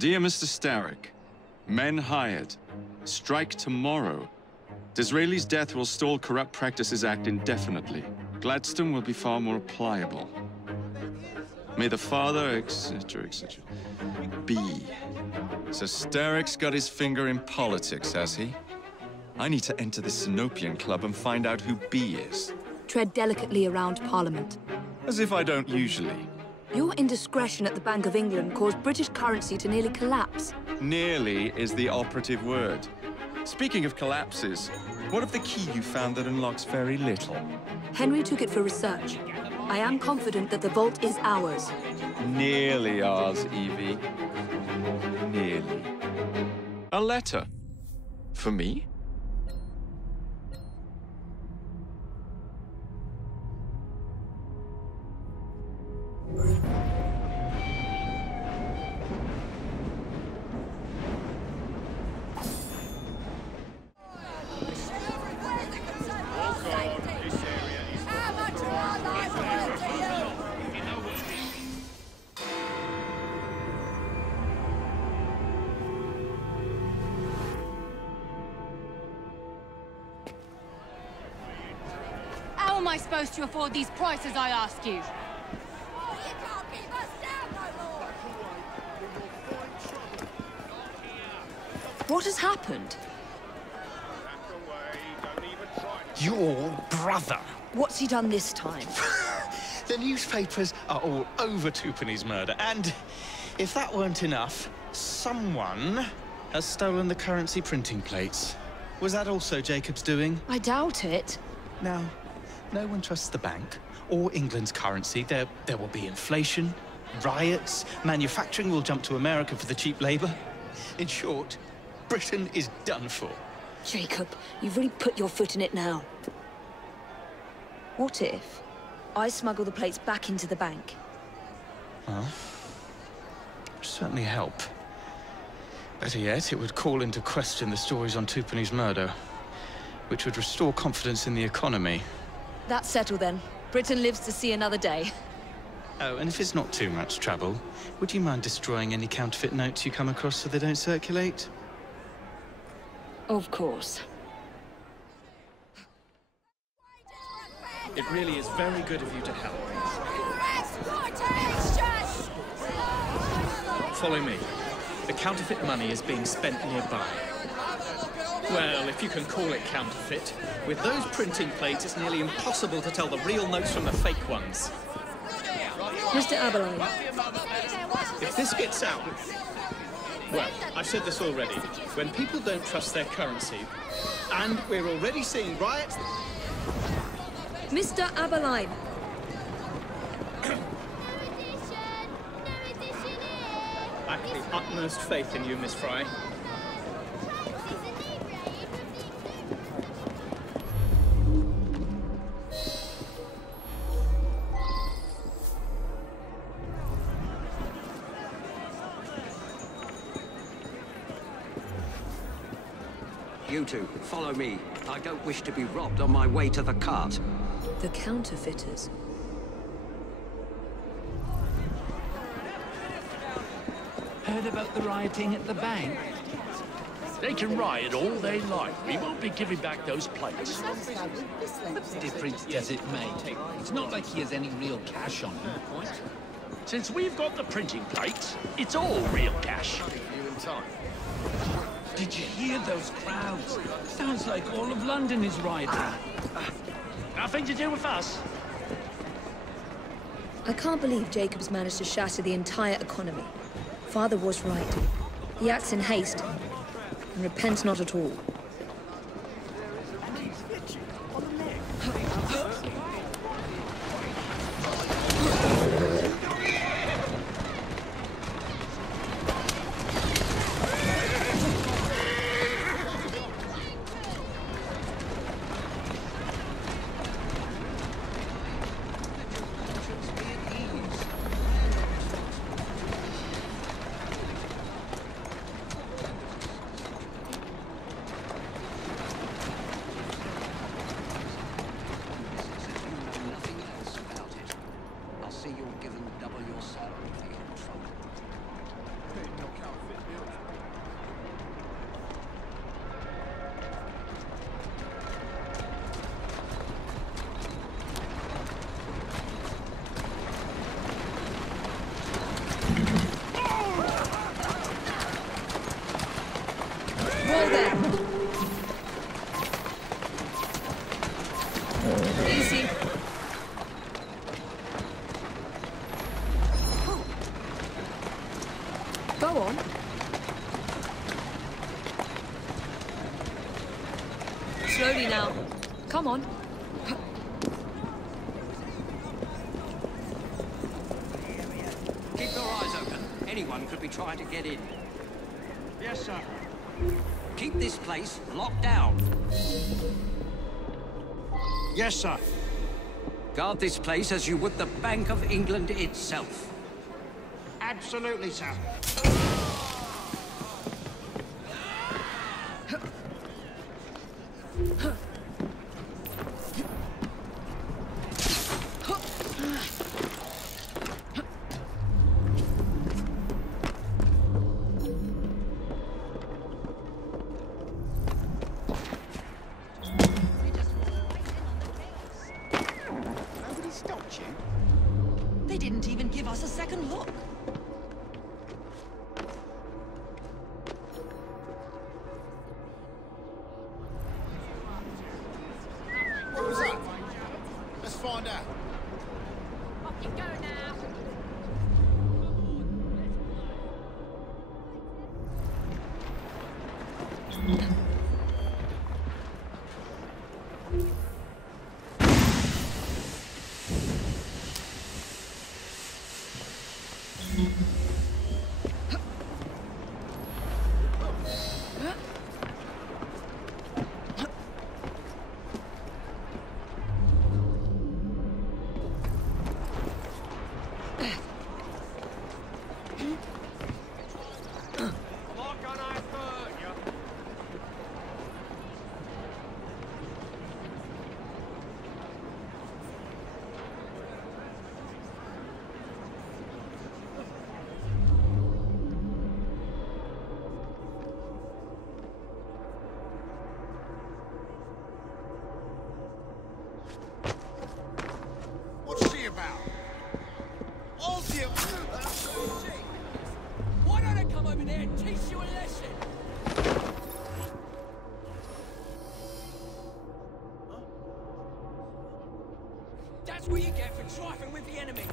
Dear Mr. Starrick, men hired. Strike tomorrow. Disraeli's death will stall Corrupt Practices Act indefinitely. Gladstone will be far more pliable. May the father, etc., etc. B. So Starrick's got his finger in politics, has he? I need to enter the Sinopean Club and find out who B is. Tread delicately around Parliament. As if I don't usually. Your indiscretion at the Bank of England caused British currency to nearly collapse. Nearly is the operative word. Speaking of collapses, what of the key you found that unlocks very little? Henry took it for research. I am confident that the vault is ours. Nearly ours, Evie. Nearly. A letter. For me? How am I supposed to afford these prices, I ask you? What has happened? Your brother. What's he done this time? The newspapers are all over Twopenny's murder, and if that weren't enough, someone has stolen the currency printing plates. Was that also Jacob's doing? I doubt it. Now, no one trusts the bank or England's currency. There will be inflation, riots, manufacturing will jump to America for the cheap labor. In short, Britain is done for. Jacob, you've really put your foot in it now. What if I smuggle the plates back into the bank? Well, it'd certainly help. Better yet, it would call into question the stories on Twopenny's murder, which would restore confidence in the economy. That's settled then. Britain lives to see another day. Oh, and if it's not too much trouble, would you mind destroying any counterfeit notes you come across so they don't circulate? Of course. It really is very good of you to help. Follow me. The counterfeit money is being spent nearby. Well, if you can call it counterfeit. With those printing plates, it's nearly impossible to tell the real notes from the fake ones. Mr. Aberline. If this gets out... Well, I've said this already. When people don't trust their currency, and we're already seeing riots... Mr. Aberline. I have the utmost faith in you, Miss Fry. You two, follow me. I don't wish to be robbed on my way to the cart. The counterfeiters. Heard about the rioting at the bank? They can riot all they like. We won't be giving back those plates. What difference does it make? It's not like he has any real cash on him. Since we've got the printing plates, it's all real cash. Did you hear those crowds? Sounds like all of London is rioting. Nothing to do with us. I can't believe Jacob's managed to shatter the entire economy. Father was right. He acts in haste and repents not at all. Go on. Slowly now. Come on. Keep your eyes open. Anyone could be trying to get in. Yes, sir. Keep this place locked down. Yes, sir. Guard this place as you would the Bank of England itself. Absolutely, sir. Nobody stopped you? They didn't even give us a second look. What was that? Let's find out. Off you go now. What's she about? Oh, dear. Why don't I come over there and teach you a lesson? That's what you get for trifling with the enemy.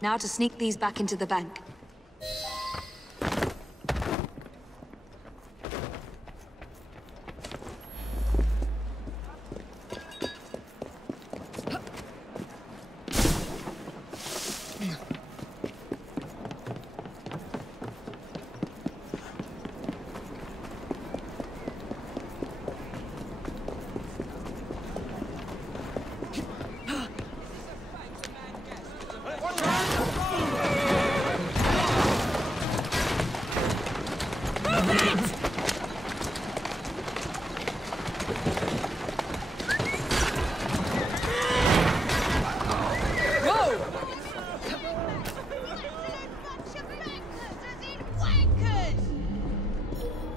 Now to sneak these back into the bank.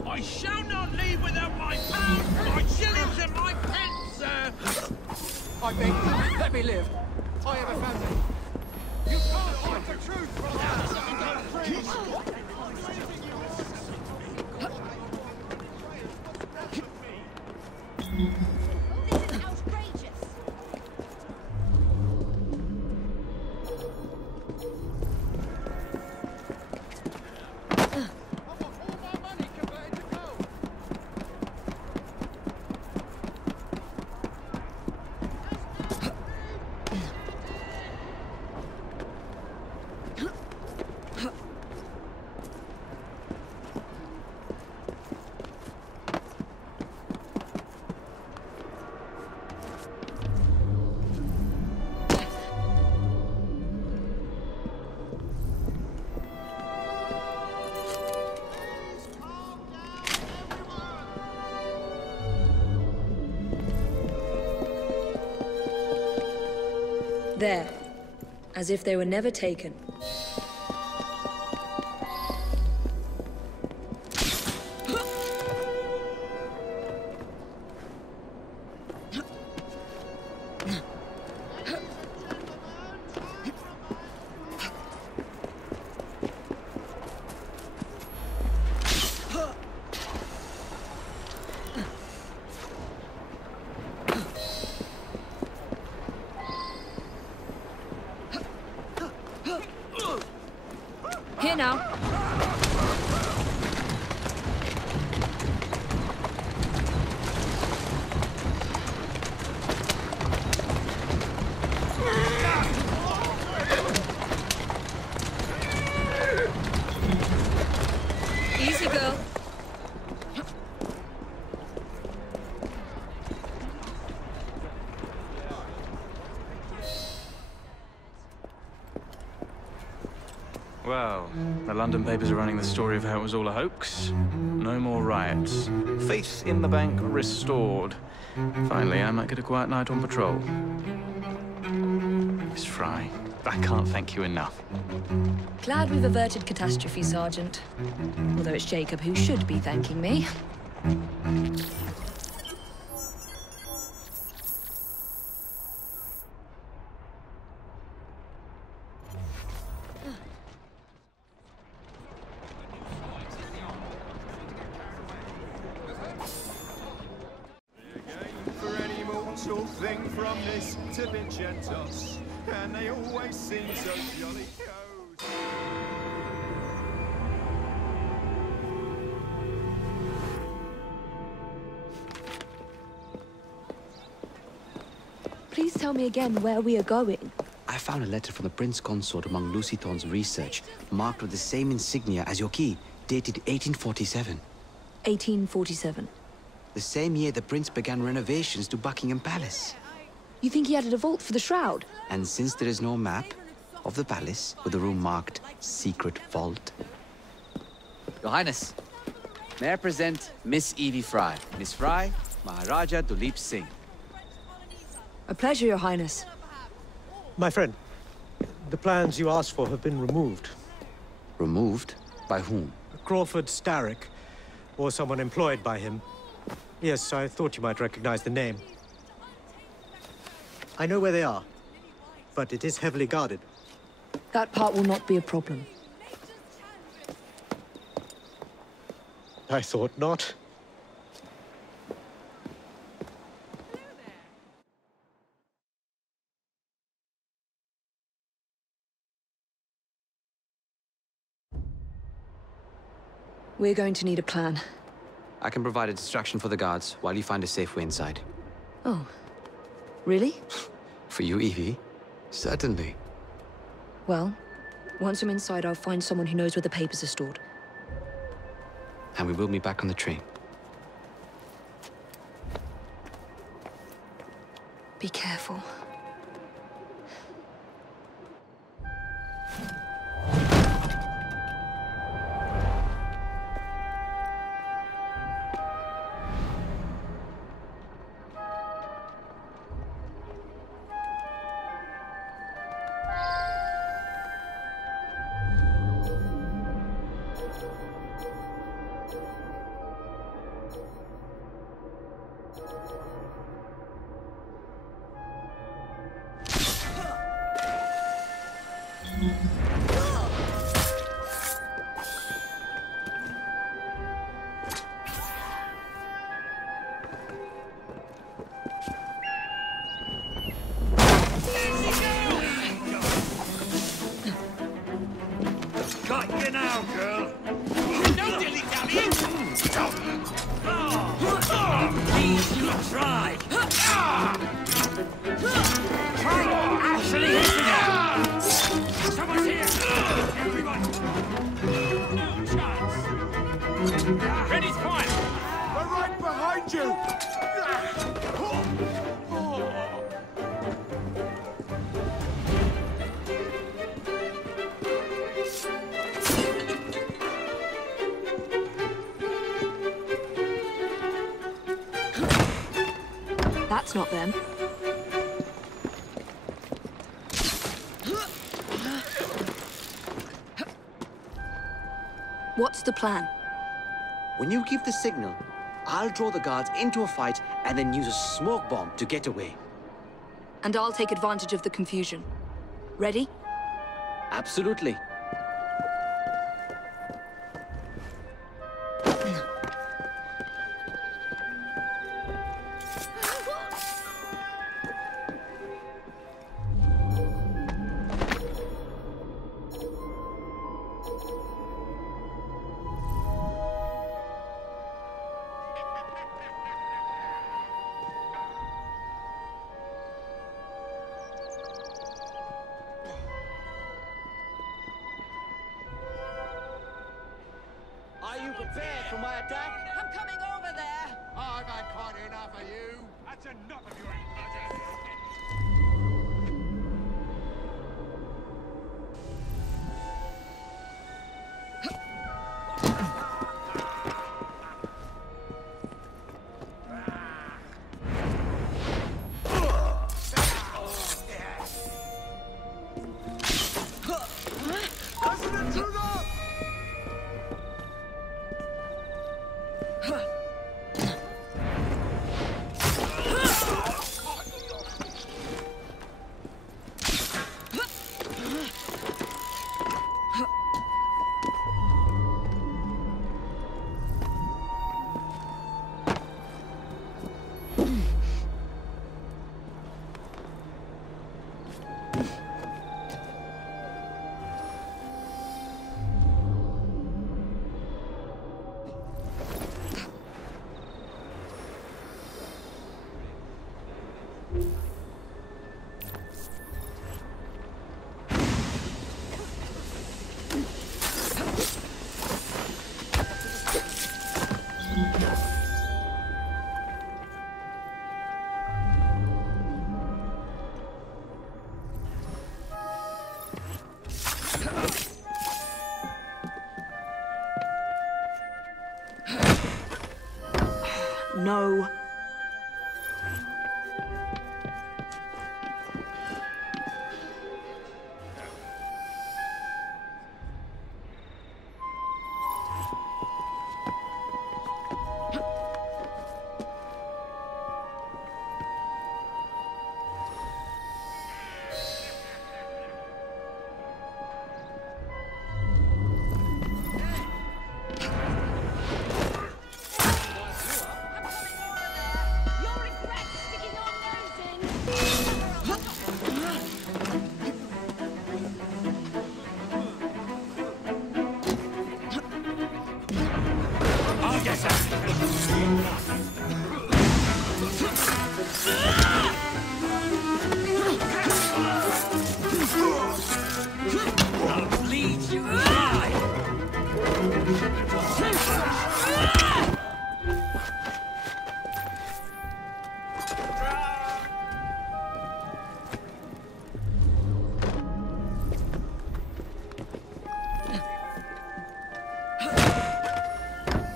I shall not leave without my pounds, my shillings, and my pence, sir! I beg you, let me live. I have a family. You can't hide the truth from us! This is outrageous. There. As if they were never taken. here now. Easy, girl. Well, the London papers are running the story of how it was all a hoax. No more riots. Faith in the bank restored. Finally, I might get a quiet night on patrol. Miss Fry, I can't thank you enough. Glad we've averted catastrophe, Sergeant. Although it's Jacob who should be thanking me. Thing from this to Vincentos, and they always seem so jolly cozy. Please tell me again where we are going. I found a letter from the Prince Consort among Lucy Thorne's research, marked with the same insignia as your key, dated 1847. 1847. The same year the Prince began renovations to Buckingham Palace. You think he added a vault for the shroud? And since there is no map of the palace with the room marked Secret Vault... Your Highness, may I present Miss Evie Fry. Miss Fry, Maharaja Duleep Singh. A pleasure, Your Highness. My friend, the plans you asked for have been removed. Removed? By whom? Crawford Starrick, or someone employed by him. Yes, I thought you might recognize the name. I know where they are, but it is heavily guarded. That part will not be a problem. I thought not. We're going to need a plan. I can provide a distraction for the guards while you find a safe way inside. Oh. Really? For you, Evie? Certainly. Well, once I'm inside, I'll find someone who knows where the papers are stored. And we will meet back on the train. Be careful. Got you now, girl. No dilly-dally. Please, you try. Try actually hitting her. Someone's here. Everyone. No chance. Ready, fire. We're right behind you. That's not them. What's the plan? When you give the signal, I'll draw the guards into a fight and then use a smoke bomb to get away. And I'll take advantage of the confusion. Ready? Absolutely. for my attack? I'm coming over there. I've had quite enough of you. That's enough of your impertinence. No.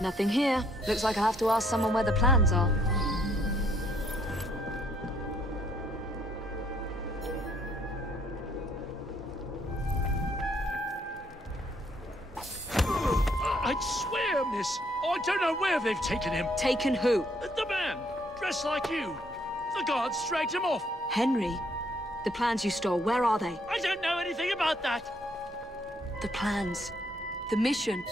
Nothing here. Looks like I'll have to ask someone where the plans are. I'd swear, miss, I don't know where they've taken him. Taken who? The man, dressed like you. The guards dragged him off. Henry? The plans you stole, where are they? I don't know anything about that. The plans. The mission.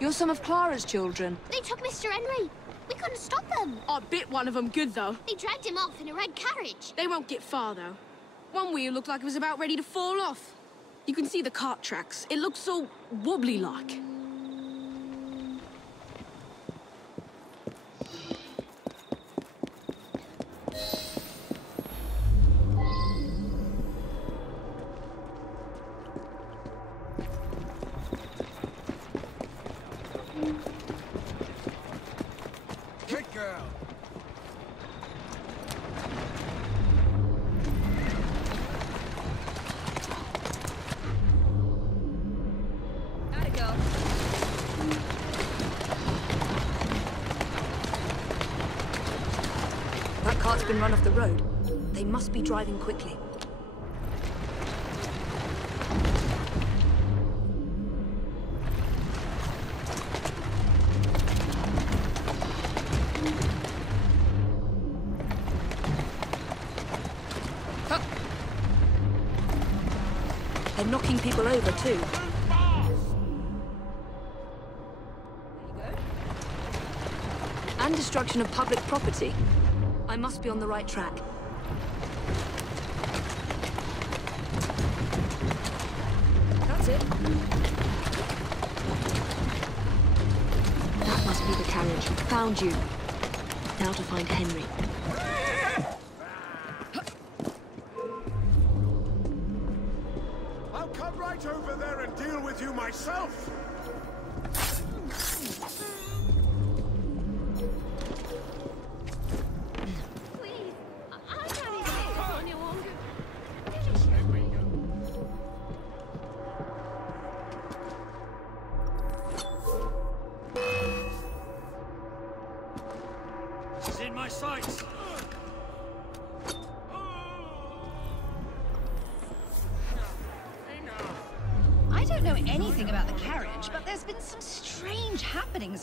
You're some of Clara's children. They took Mr. Henry. We couldn't stop them. I bit one of them good, though. They dragged him off in a red carriage. They won't get far, though. One wheel looked like it was about ready to fall off. You can see the cart tracks. It looks so wobbly-like. Good girl. Gotta go. That cart's been run off the road. They must be driving quickly. They're knocking people over, too. And destruction of public property. I must be on the right track. That's it. That must be the carriage. Found you. Now to find Henry. I'll come right over there and deal with you myself.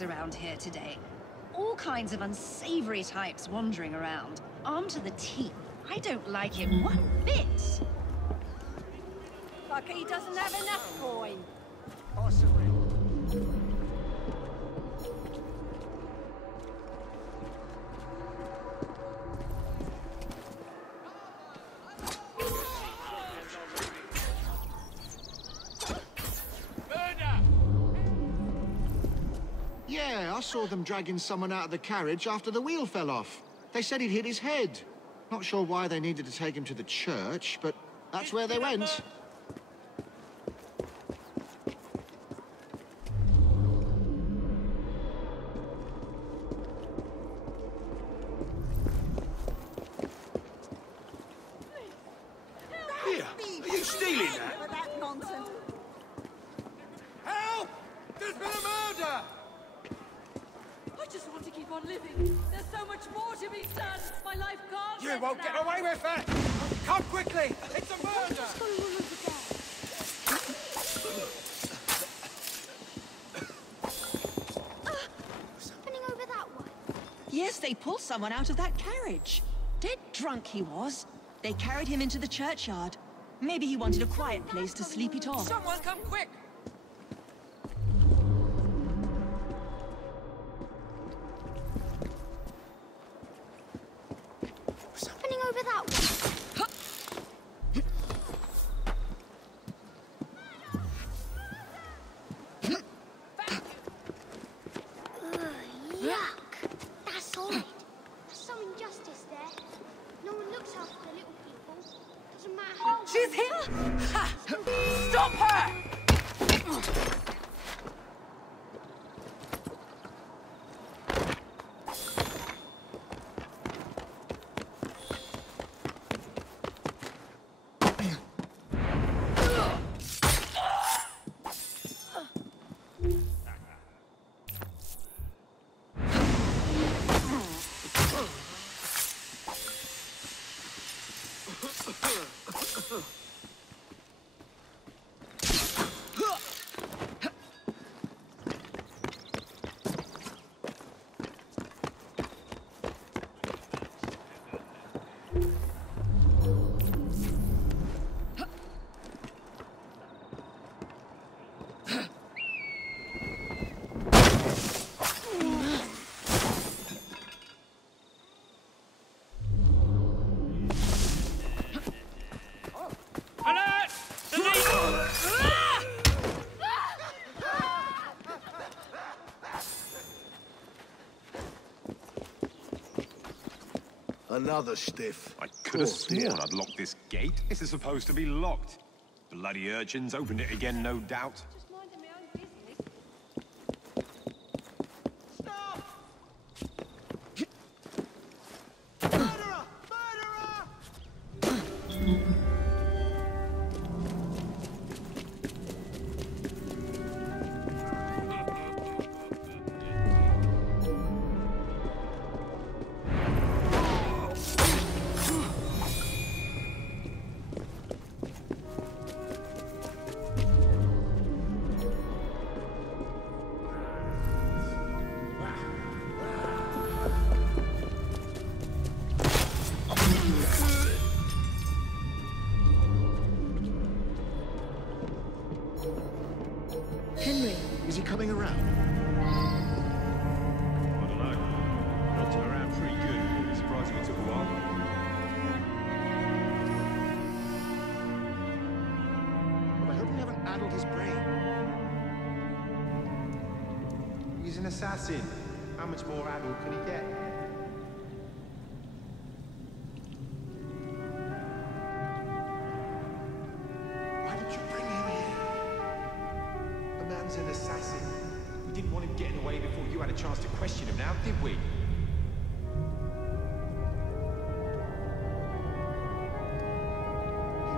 Around here today. All kinds of unsavory types wandering around, armed to the teeth. I don't like it one bit. Like he doesn't have enough coin. Yeah, I saw them dragging someone out of the carriage after the wheel fell off. They said he'd hit his head. Not sure why they needed to take him to the church, but that's where they went. Here, are you stealing that? That nonsense. Help! There's been a murder! I just want to keep on living. There's so much more to be done. My life can't. You won't get away with it! Come quickly! It's a murder! What's happening over that one? Yes, they pulled someone out of that carriage. Dead drunk he was. They carried him into the churchyard. Maybe he wanted a quiet place to sleep it off. Someone come quick! What's happening over that one? Yuck! That's horrid. There's some injustice there. No one looks after the little people. Doesn't matter how. She's here! Ha! Stop her! Another stiff. I could have sworn I'd locked this gate. This is supposed to be locked. Bloody urchins opened it again, no doubt. addled his brain. He's an assassin. How much more addled can he get? Why did you bring him here? The man's an assassin. We didn't want him getting away before you had a chance to question him now, did we? He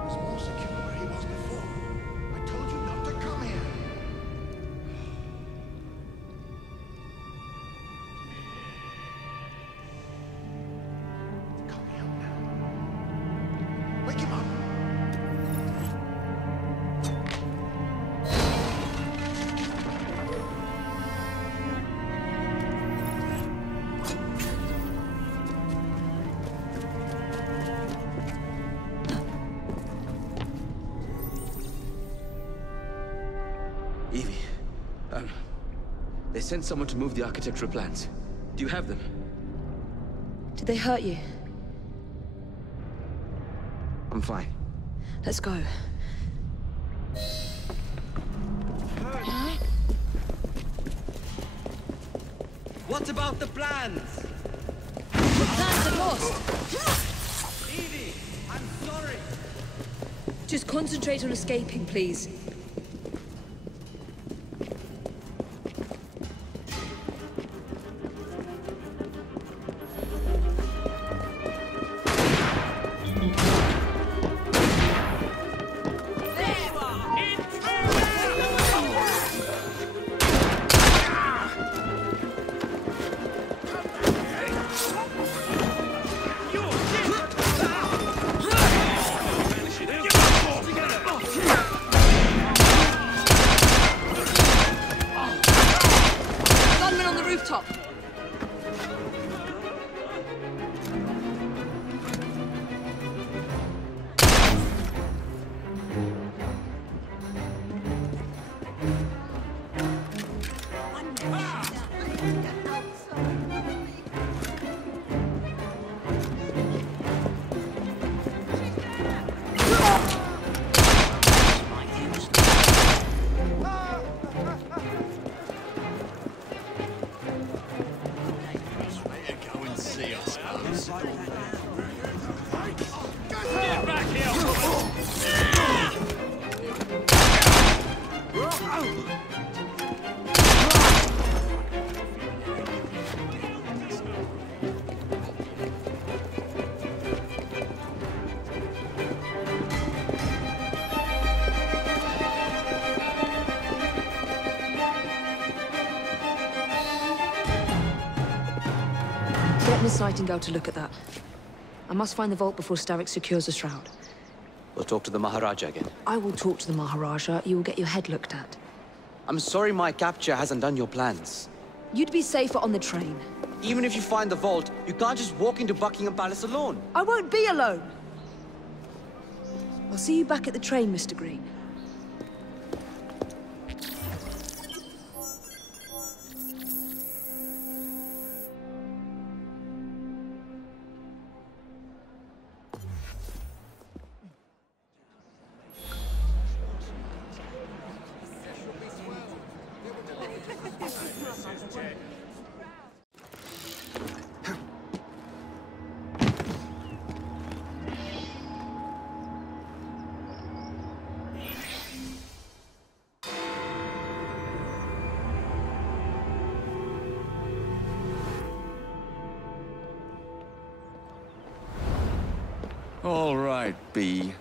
was more secure where he was before. I told you not to come here. Can't be helped now. Wake him up. Evie, they sent someone to move the architectural plans. Do you have them? Did they hurt you? I'm fine. Let's go. What about the plans? The plans are lost! Evie, I'm sorry! Just concentrate on escaping, please. Miss Nightingale to look at that. I must find the vault before Starrick secures the shroud. We'll talk to the Maharaja again. I will talk to the Maharaja. You will get your head looked at. I'm sorry my capture hasn't done your plans. You'd be safer on the train. Even if you find the vault, you can't just walk into Buckingham Palace alone. I won't be alone! I'll see you back at the train, Mr. Green. All right, B.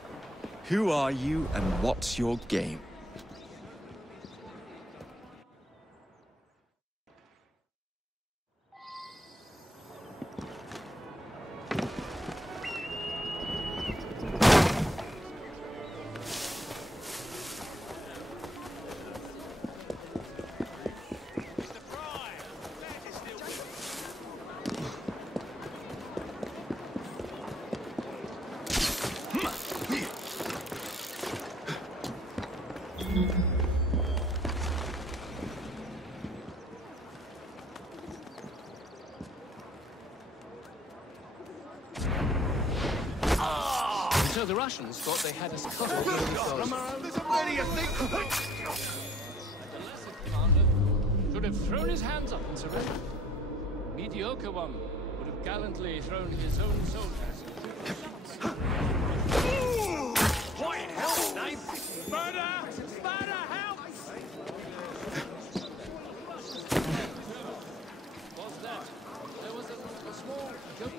Who are you and what's your game? so the Russians thought they had us covered. Where do you think? The lesser commander should have thrown his hands up and surrendered. Mediocre one would have gallantly thrown his own soldiers. What in hell's name? Murder! Murder! Help! Was that there was a small goat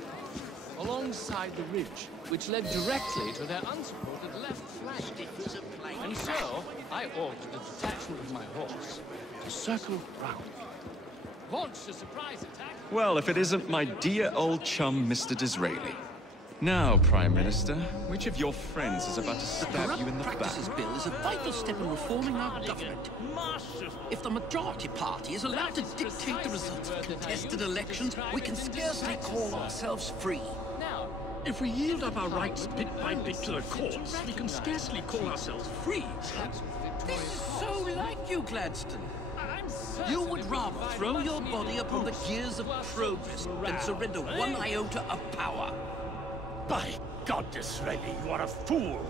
alongside the ridge, which led directly to their unsupported left flank. And so, I ordered a detachment of my horse to circle round. Launch a surprise attack. Well, if it isn't my dear old chum, Mr. Disraeli. Now, Prime Minister, which of your friends is about to stab you in the back? The Practices Bill is a vital step in reforming our government. If the majority party is allowed to dictate the results of contested elections, we can scarcely call ourselves free. If we yield up our rights bit by bit to the courts, we can scarcely call ourselves free. This is so like you, Gladstone. You would rather throw your body upon the gears of progress than surrender one iota of power. By God, Disraeli, you are a fool.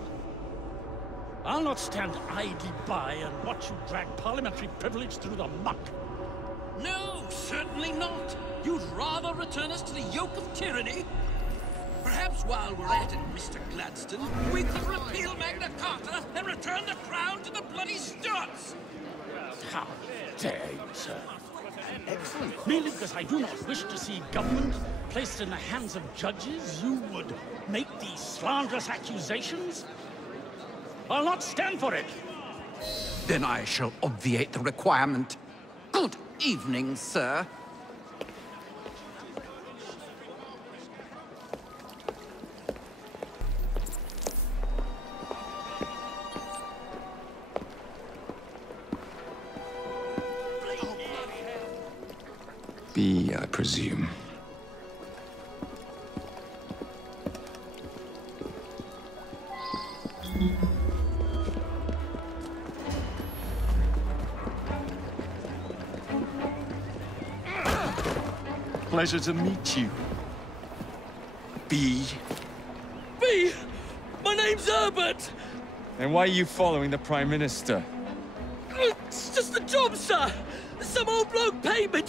I'll not stand idly by and watch you drag parliamentary privilege through the muck. No, certainly not. You'd rather return us to the yoke of tyranny? Perhaps while we're at it, Mr. Gladstone, we could repeal Magna Carta and return the crown to the bloody Stuarts! How dare you, sir? Excellent. Merely because I do not wish to see government placed in the hands of judges, you would make these slanderous accusations? I'll not stand for it. Then I shall obviate the requirement. Good evening, sir. B, I presume. Pleasure to meet you. B. B! My name's Herbert! And why are you following the Prime Minister? It's just a job, sir! Some old bloke paid me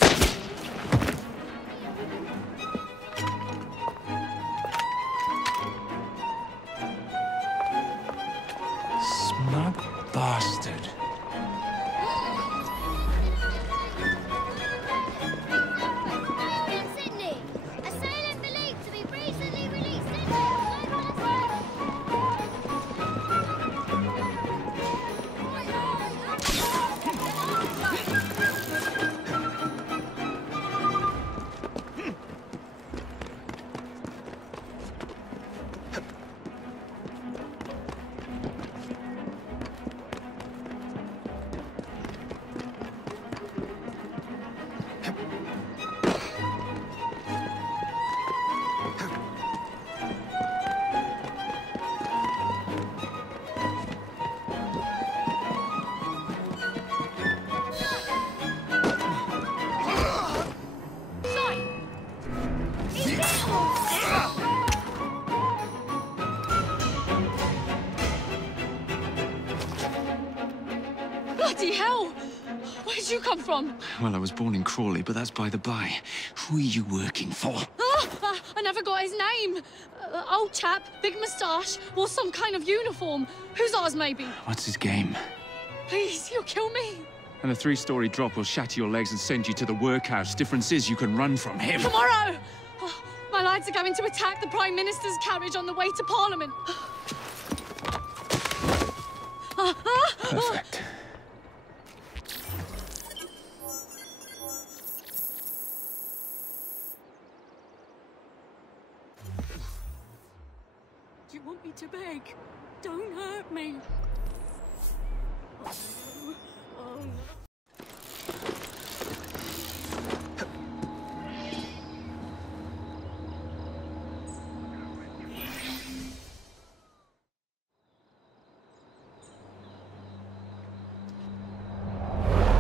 Smug bastard. Sydney, a sailor believed to be recently released. Bloody hell! Where'd you come from? Well, I was born in Crawley, but that's by the by. Who are you working for? I never got his name. Old chap, big moustache, wore some kind of uniform. Hussars, maybe. What's his game? Please, you'll kill me. And a 3-story drop will shatter your legs and send you to the workhouse. Difference is you can run from him. Tomorrow! Oh, my lads are going to attack the Prime Minister's carriage on the way to Parliament. Perfect. You want me to beg? Don't hurt me. Oh, no.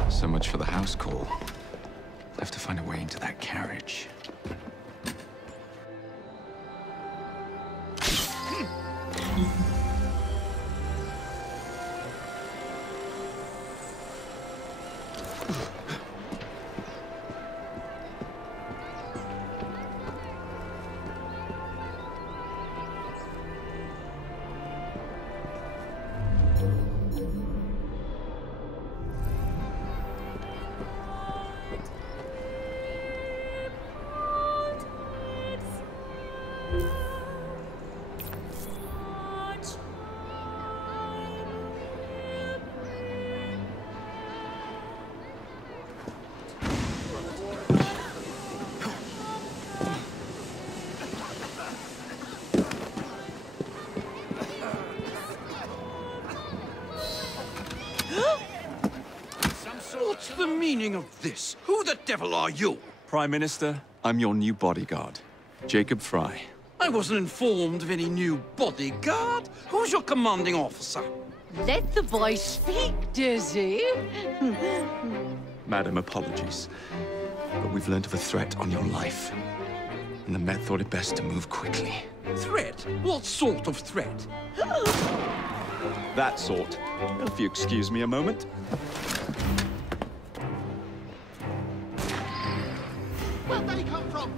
So much for the house call. I'll have to find a way into that carriage. meaning of this? Who the devil are you? Prime Minister, I'm your new bodyguard, Jacob Fry. I wasn't informed of any new bodyguard. Who's your commanding officer? Let the boy speak, Dizzy. Madam, apologies. But we've learned of a threat on your life. And the Met thought it best to move quickly. Threat? What sort of threat? That sort. If you excuse me a moment. Where'd they come from?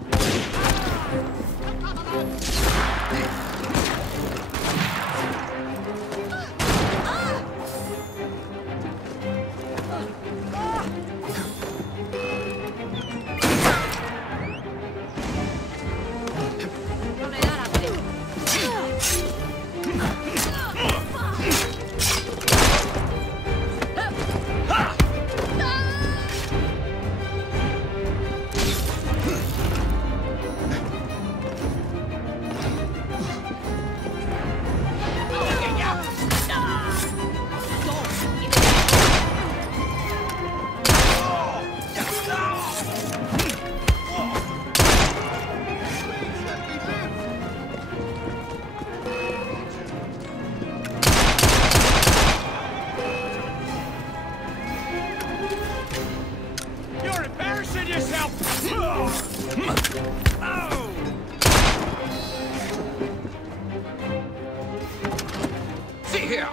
See here!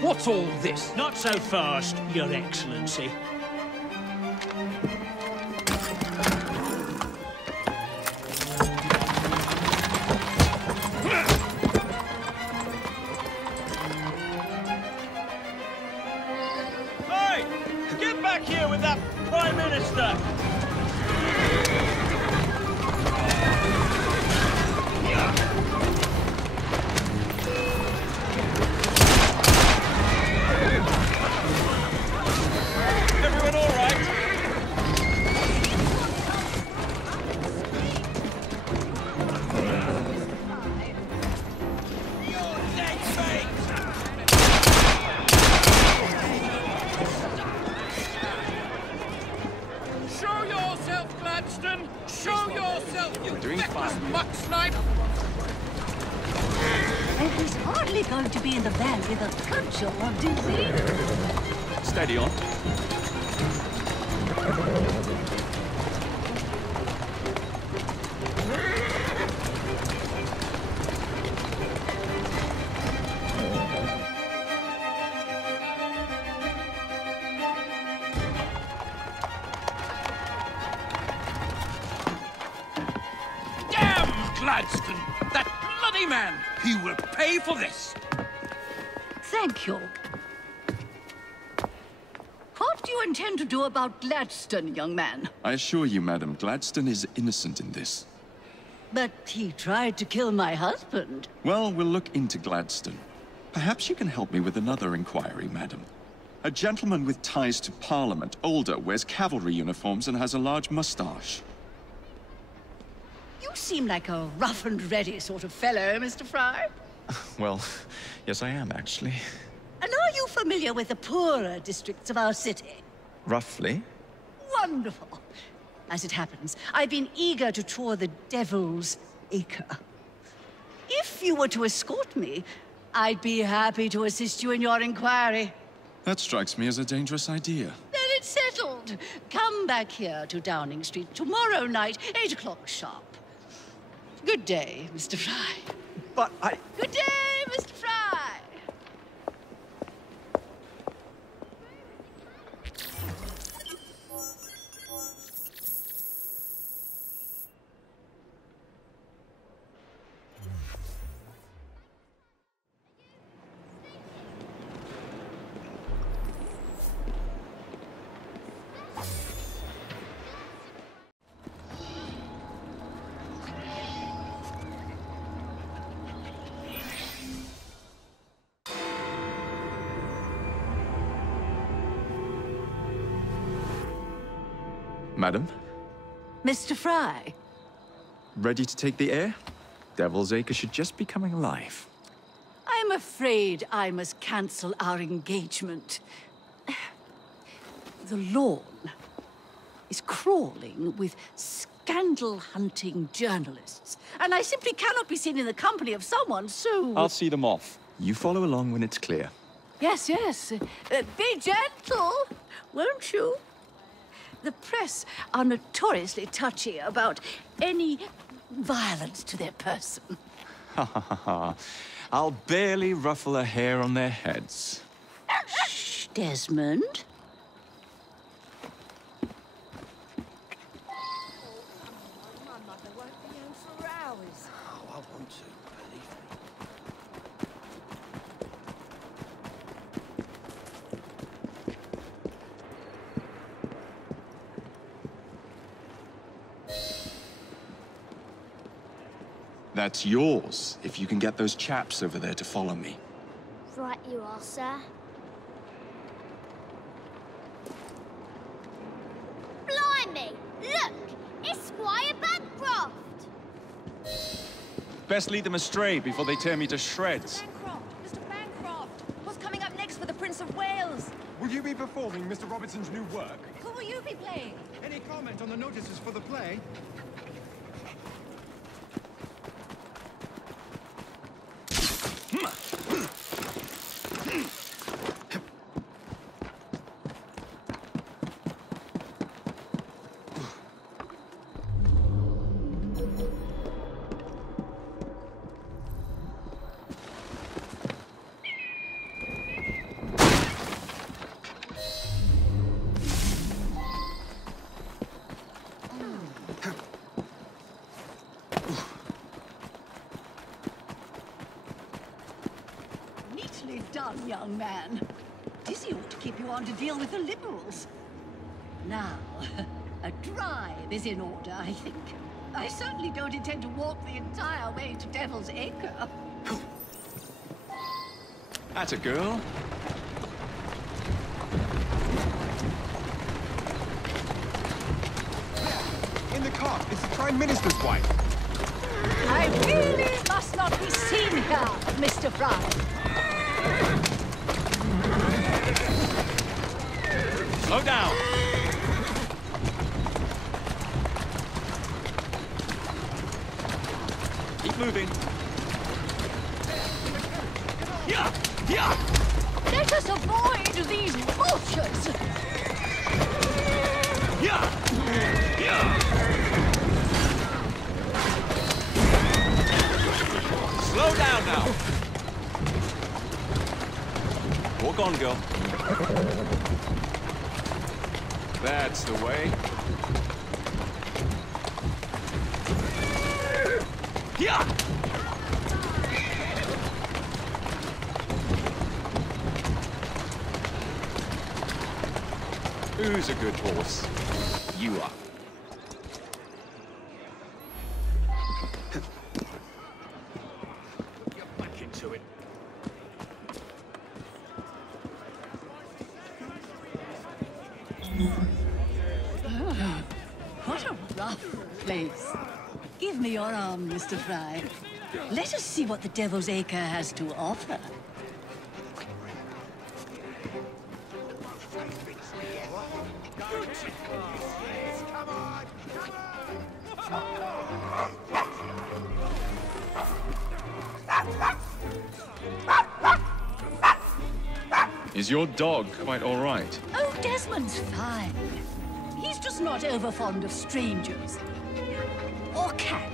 What's all this? Not so fast, Your Excellency. Hey! Get back here with that Prime Minister! Everyone all right? Show yourself, Gladstone! Show yourself, you feckless muck snipe! And he's hardly going to be in the van with a cudgel, is he? Steady on. Damn Gladstone! That bloody man! He will pay for this! Thank you. What do you intend to do about Gladstone, young man? I assure you, Madam, Gladstone is innocent in this. But he tried to kill my husband. Well, we'll look into Gladstone. Perhaps you can help me with another inquiry, Madam. A gentleman with ties to Parliament, older, wears cavalry uniforms and has a large moustache. You seem like a rough and ready sort of fellow, Mr. Fry. Well, yes I am, actually. And are you familiar with the poorer districts of our city? Roughly. Wonderful. As it happens, I've been eager to tour the Devil's Acre. If you were to escort me, I'd be happy to assist you in your inquiry. That strikes me as a dangerous idea. Then it's settled. Come back here to Downing Street tomorrow night, 8 o'clock sharp. Good day, Mr. Fry. But I... Good day, Mr. Fry! Madam? Mr. Fry? Ready to take the air? Devil's Acre should just be coming alive. I'm afraid I must cancel our engagement. The lawn is crawling with scandal-hunting journalists, and I simply cannot be seen in the company of someone so... I'll see them off. You follow along when it's clear. Yes, yes. Be gentle, won't you? The press are notoriously touchy about any violence to their person. Ha ha ha ha. I'll barely ruffle a hair on their heads. Shh, Desmond. That's yours, if you can get those chaps over there to follow me. Right you are, sir. Blimey! Look! It's Squire Bancroft! Best lead them astray before they tear me to shreds. Mr. Bancroft! What's coming up next for the Prince of Wales? Will you be performing Mr. Robertson's new work? Who will you be playing? Any comment on the notices for the play? Neatly done, young man. Dizzy ought to keep you on to deal with the Liberals. Now, a drive is in order, I think. I certainly don't intend to walk the entire way to Devil's Acre. That's a girl. In the cart, it's the Prime Minister's wife. I really must not be seen here, Mr. Fry. Slow down. Keep moving. Yeah! Yeah! Let us avoid these vultures! Yeah! Yeah! Slow down now. Walk on, girl. That's the way. Yeah! Who's a good horse? You are. Get back into it. Oh, what a rough place. Give me your arm, Mr. Fry. Let us see what the Devil's Acre has to offer. Is your dog quite all right? Oh, Desmond's fine. He's just not over fond of strangers. Or cats.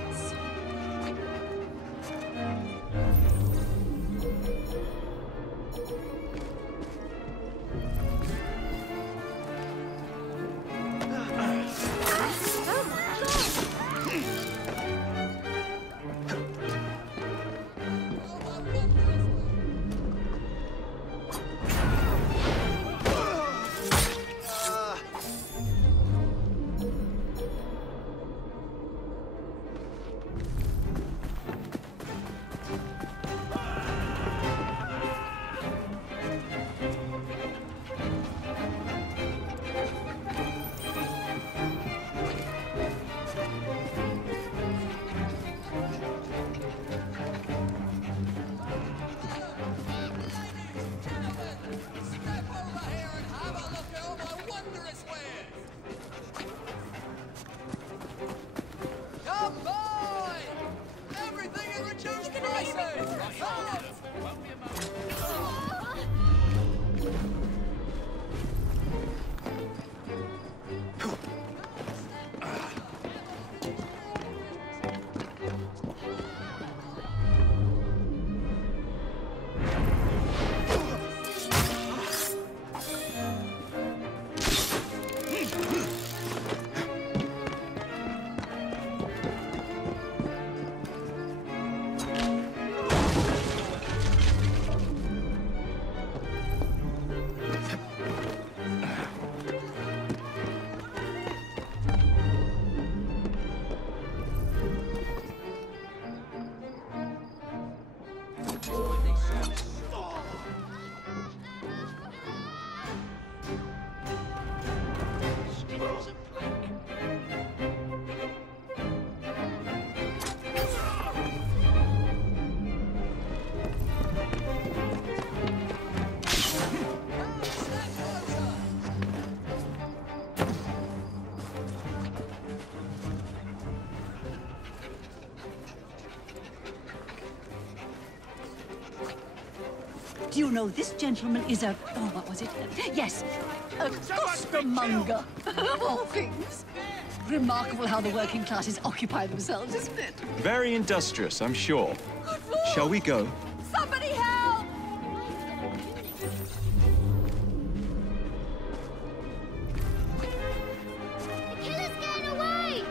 Do you know this gentleman is a... Oh, what was it? Yes, a costermonger, of all things. Remarkable how the working classes occupy themselves, isn't it? Very industrious, I'm sure. Shall we go? Somebody help! The killer's getting away!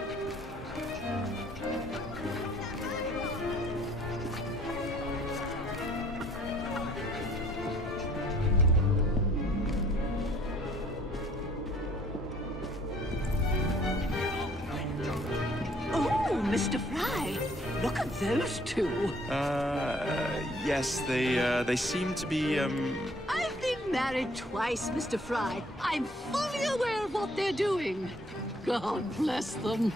Oh, Mr. Fry, look at those two. Yes, they seem to be, I've been married twice, Mr. Fry. I'm fully aware of what they're doing. God bless them.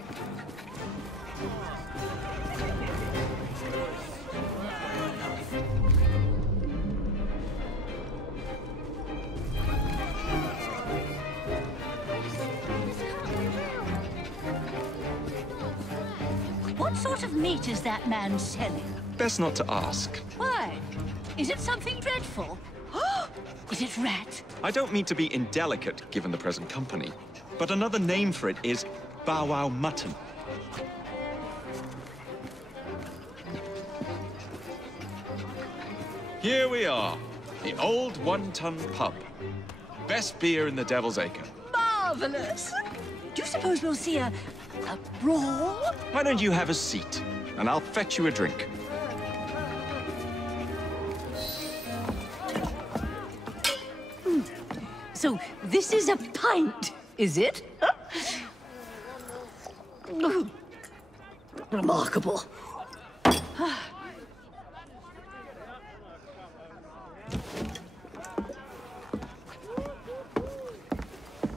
What sort of meat is that man selling? best not to ask. Why? Is it something dreadful? Is it rat? I don't mean to be indelicate, given the present company, but another name for it is bow wow mutton. Here we are, the old one-ton pub. Best beer in the Devil's Acre. Marvelous! Do you suppose we'll see a brawl? Why don't you have a seat, and I'll fetch you a drink. So this is a pint, is it? Remarkable.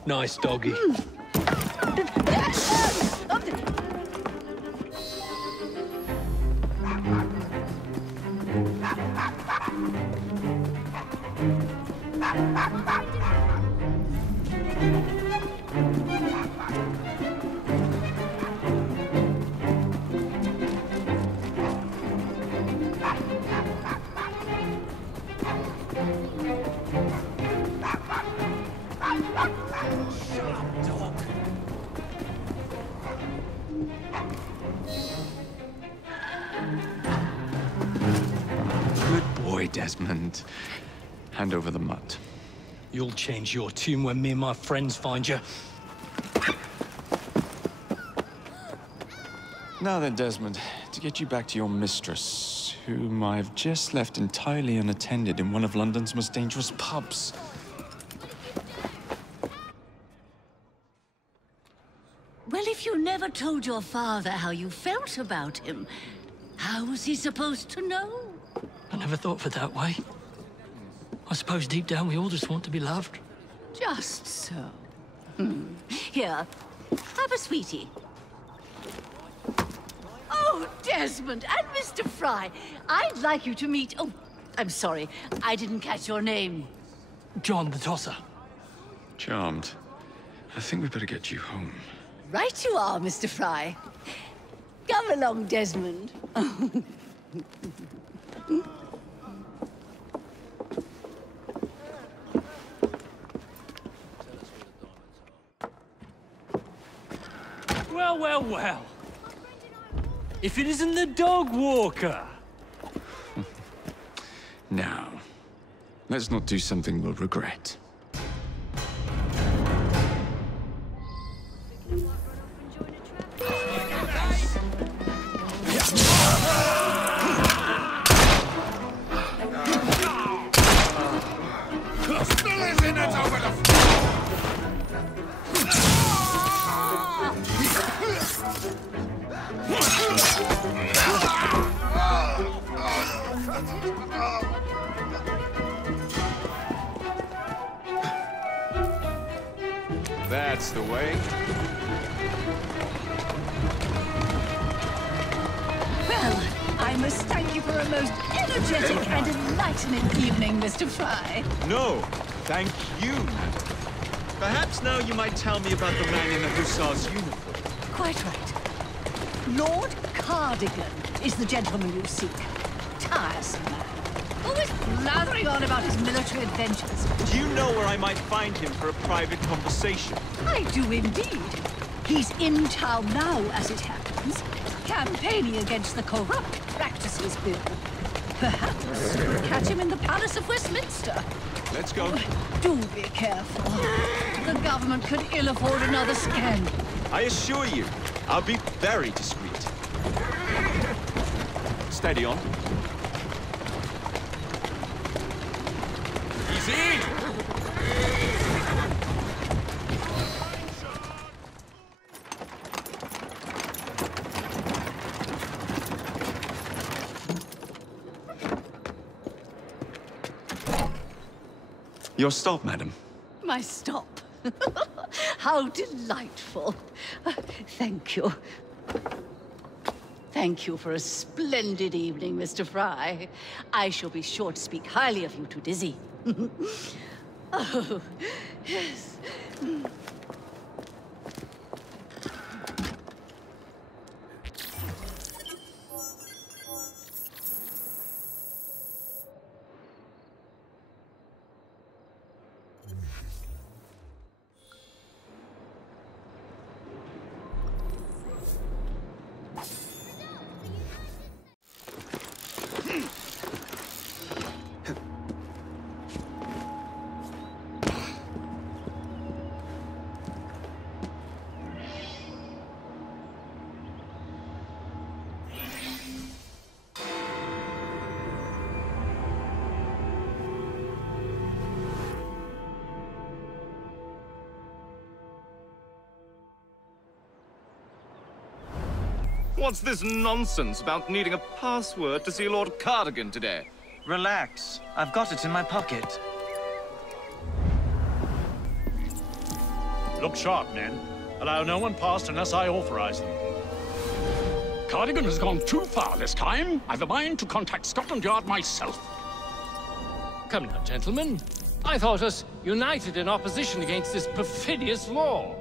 Nice doggy. Good boy, Desmond. Hand over the mutt. You'll change your tune when me and my friends find you. Now then, Desmond, to get you back to your mistress, whom I've just left entirely unattended in one of London's most dangerous pubs. Well, if you never told your father how you felt about him, how was he supposed to know? I never thought of it that way. I suppose deep down we all just want to be loved. Just so. Here, have a sweetie. Oh, Desmond and Mr. Fry, I'd like you to meet... Oh, I'm sorry, I didn't catch your name. John the Tosser. Charmed. I think we better get you home. Right you are, Mr. Fry. Come along, Desmond. Well, well, well. If it isn't the dog walker. Now, let's not do something we'll regret. That's the way. Well, I must thank you for a most energetic and enlightening evening, Mr. Fry. No, thank you. Perhaps now you might tell me about the man in the hussar's uniform. Quite right. Lord Cardigan is the gentleman you seek. Tiresome man. Always blathering on about his military adventures. Do you know where I might find him for a private conversation? I do indeed. He's in town now, as it happens, campaigning against the Corrupt Practices Bill. Perhaps we'll catch him in the Palace of Westminster. Let's go. Do be careful. The government could ill afford another scandal. I assure you, I'll be very discreet. Steady on. Easy! Your stop, madam. My stop. How delightful. Thank you. Thank you for a splendid evening, Mr. Fry. I shall be sure to speak highly of you to Dizzy. Oh, yes. What's this nonsense about needing a password to see Lord Cardigan today? Relax. I've got it in my pocket. Look sharp, men. Allow no one past unless I authorize them. Cardigan has gone too far this time. I've a mind to contact Scotland Yard myself. Come now, gentlemen. I thought us united in opposition against this perfidious law.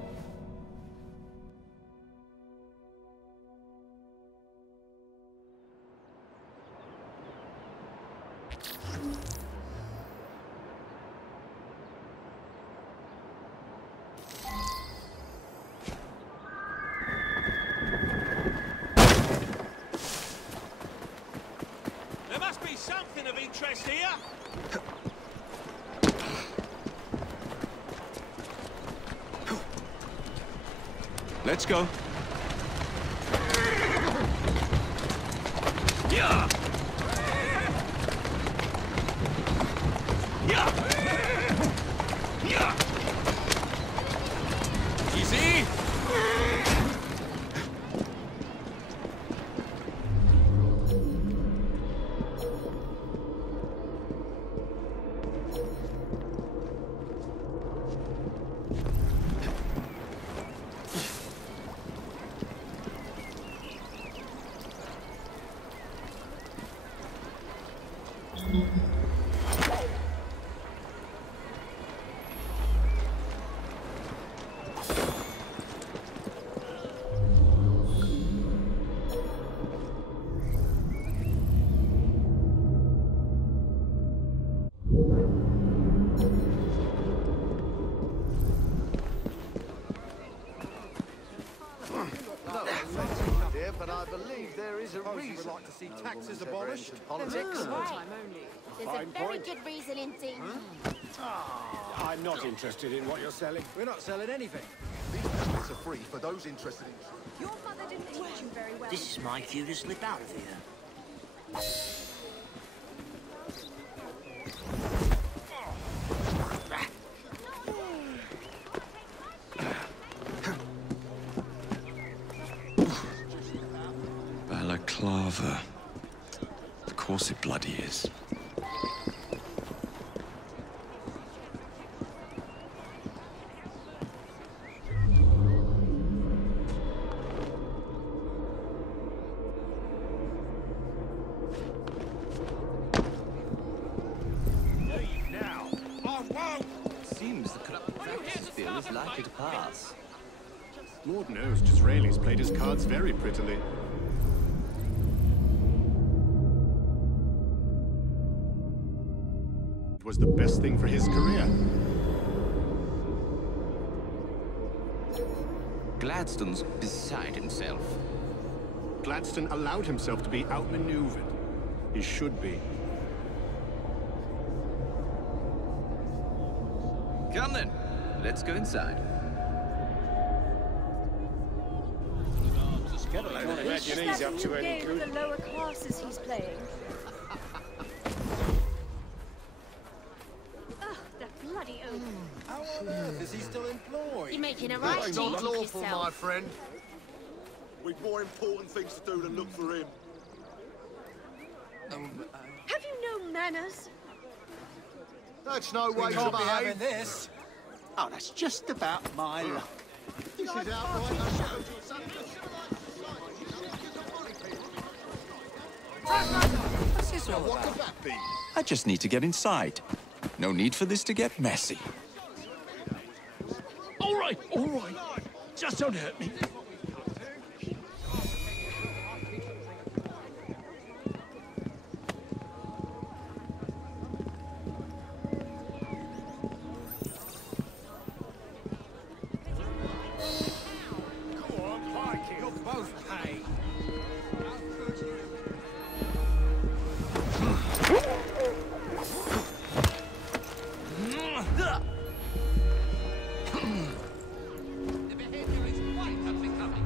There must be something of interest here. Let's go. Yeah. Yeah. Yeah. Easy. But I believe there is a reason. Would like to see taxes abolished. Politics. There's a very good reason indeed. I'm not interested in what you're selling. We're not selling anything. These tickets are free for those interested in. Your mother didn't teach you very well. This is my cue to slip out of here. Balaclava. Of course it bloody is. Seems the corrupt practices bill is likely to pass. Lord knows Disraeli's played his cards very prettily. was the best thing for his career. Gladstone's beside himself. Gladstone allowed himself to be outmaneuvered. He should be. Come then, let's go inside. Get a load of imagine he's up to any good. The lower classes he's playing. Ugh, the bloody oaf. How on earth is he still employed? You're making a right That's cheat not of lawful, yourself. my friend. We've more important things to do than look for him. Have you no manners? That's no way to behave. This. Oh, that's just about my luck. This is outright What's this all What about? could that be? I just need to get inside. No need for this to get messy. All right, all right. Just don't hurt me. You're both paid. The behavior is quite unbecoming.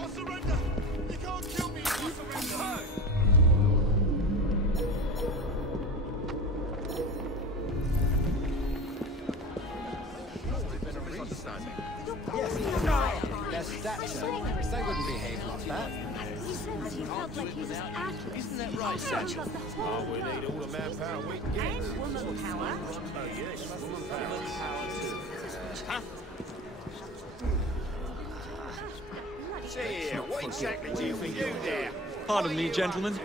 I'll surrender. You can't kill me if I surrender. Their stature. They wouldn't behave like that. He says he felt like he was acting. Isn't that right, Satchel? Oh, we need all the manpower we can get. And woman power. Oh, yes, woman power too. See here, what exactly do you think you there? Pardon me, gentlemen.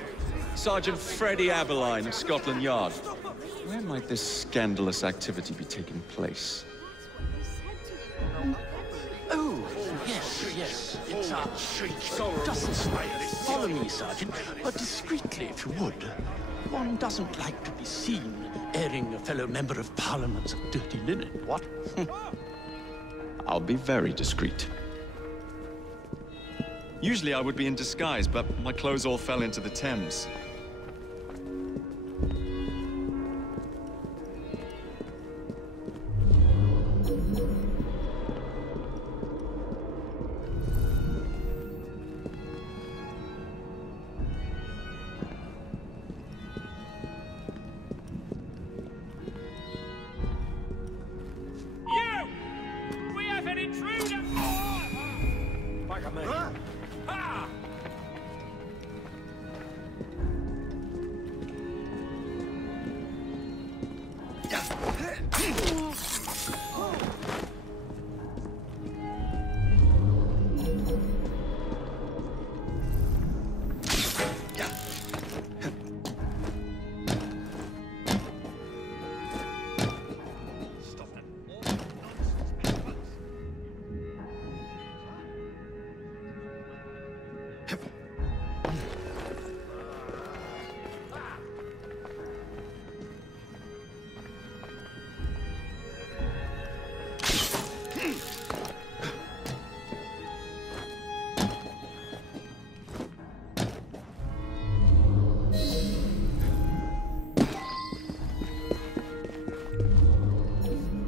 Sergeant Freddie Aberline of Scotland Yard. Where might this scandalous activity be taking place? Oh, yes. It's our street. Doesn't follow me, Sergeant, but discreetly, if you would. One doesn't like to be seen airing a fellow member of Parliament's dirty linen, what? I'll be very discreet. Usually I would be in disguise, but my clothes all fell into the Thames. You! We have an intruder! Back at me. Ha!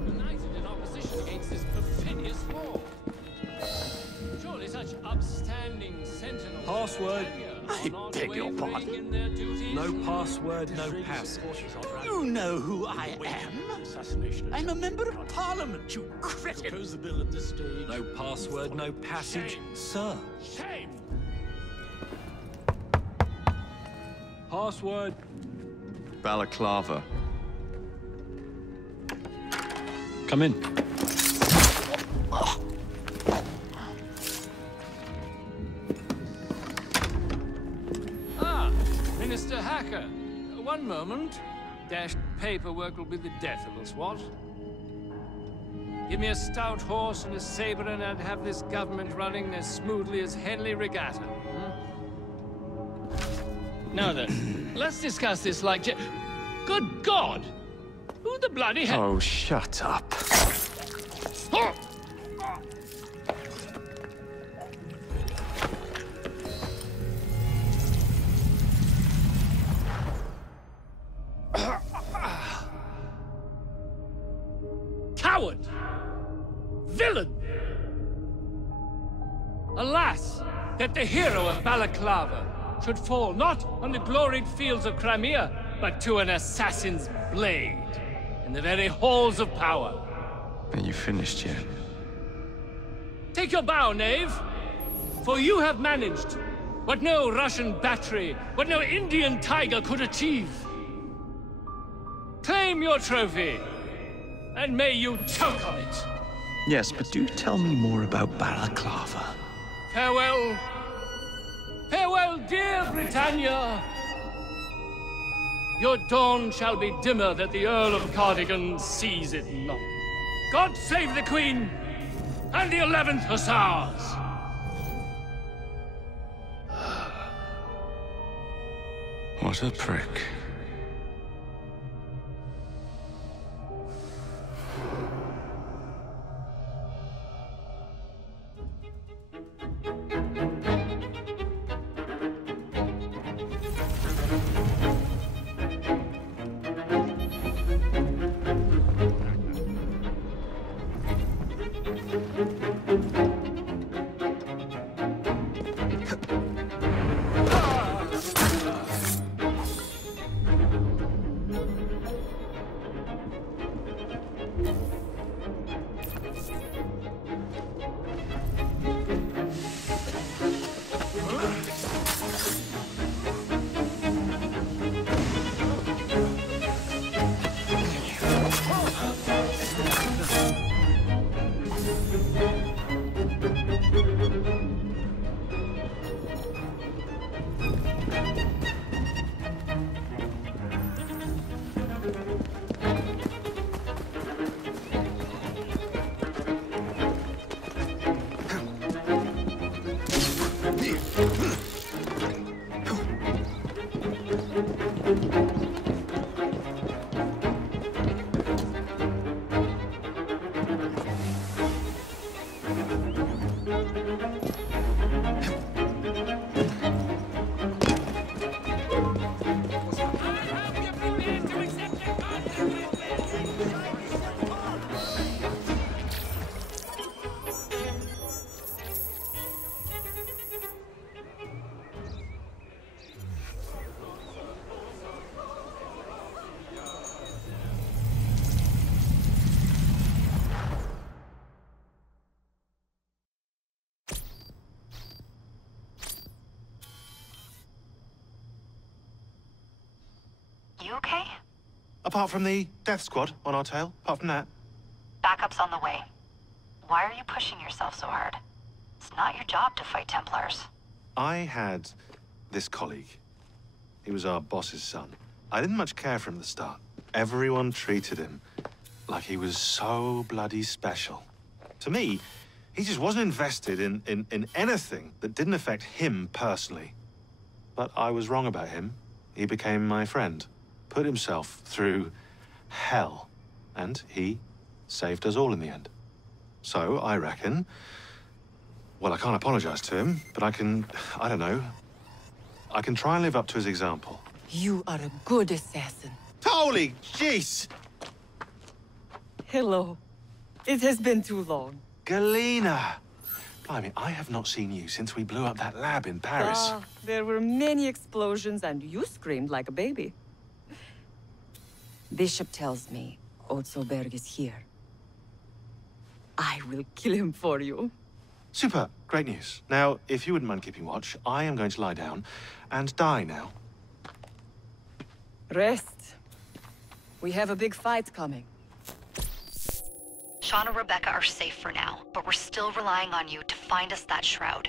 United in opposition against this perfidious war. Surely such upstanding sentinels. Password. I beg your pardon. No password, no passage. Do you know who I am? I'm a member of Parliament, you cretin. Propose the bill at this stage. No password, no passage. Shame. Sir. Shame! Password. Balaclava. Come in. Mr. Hacker. One moment. Dashed paperwork will be the death of us, what? Give me a stout horse and a saber and I'd have this government running as smoothly as Henley Regatta. Now then, let's discuss this like... Good God! Who the bloody hell... Oh, shut up. Coward! Villain! Alas, that the hero of Balaclava should fall not on the gloried fields of Crimea, but to an assassin's blade in the very halls of power. Are you finished yet? Take your bow, knave, for you have managed what no Russian battery, what no Indian tiger could achieve. Claim your trophy, and may you choke on it. Yes, but do tell me more about Balaclava. Farewell. Farewell, dear Britannia. Your dawn shall be dimmer that the Earl of Cardigan sees it not. God save the Queen and the 11th Hussars! What a prick. You okay? Apart from the death squad on our tail, apart from that. Backup's on the way. Why are you pushing yourself so hard? It's not your job to fight Templars. I had this colleague. He was our boss's son. I didn't much care for him at the start. Everyone treated him like he was so bloody special. To me, he just wasn't invested in anything that didn't affect him personally. But I was wrong about him. He became my friend, put himself through hell, and he saved us all in the end. So I reckon, well, I can't apologize to him, but I can try and live up to his example. You are a good assassin. Holy jeez! Hello. It has been too long. Galena! Blimey, I have not seen you since we blew up that lab in Paris. There were many explosions and you screamed like a baby. Bishop tells me Otzoberg is here. I will kill him for you. Super. Great news. Now, if you wouldn't mind keeping watch, I am going to lie down and die now. Rest. We have a big fight coming. Sean and Rebecca are safe for now, but we're still relying on you to find us that shroud.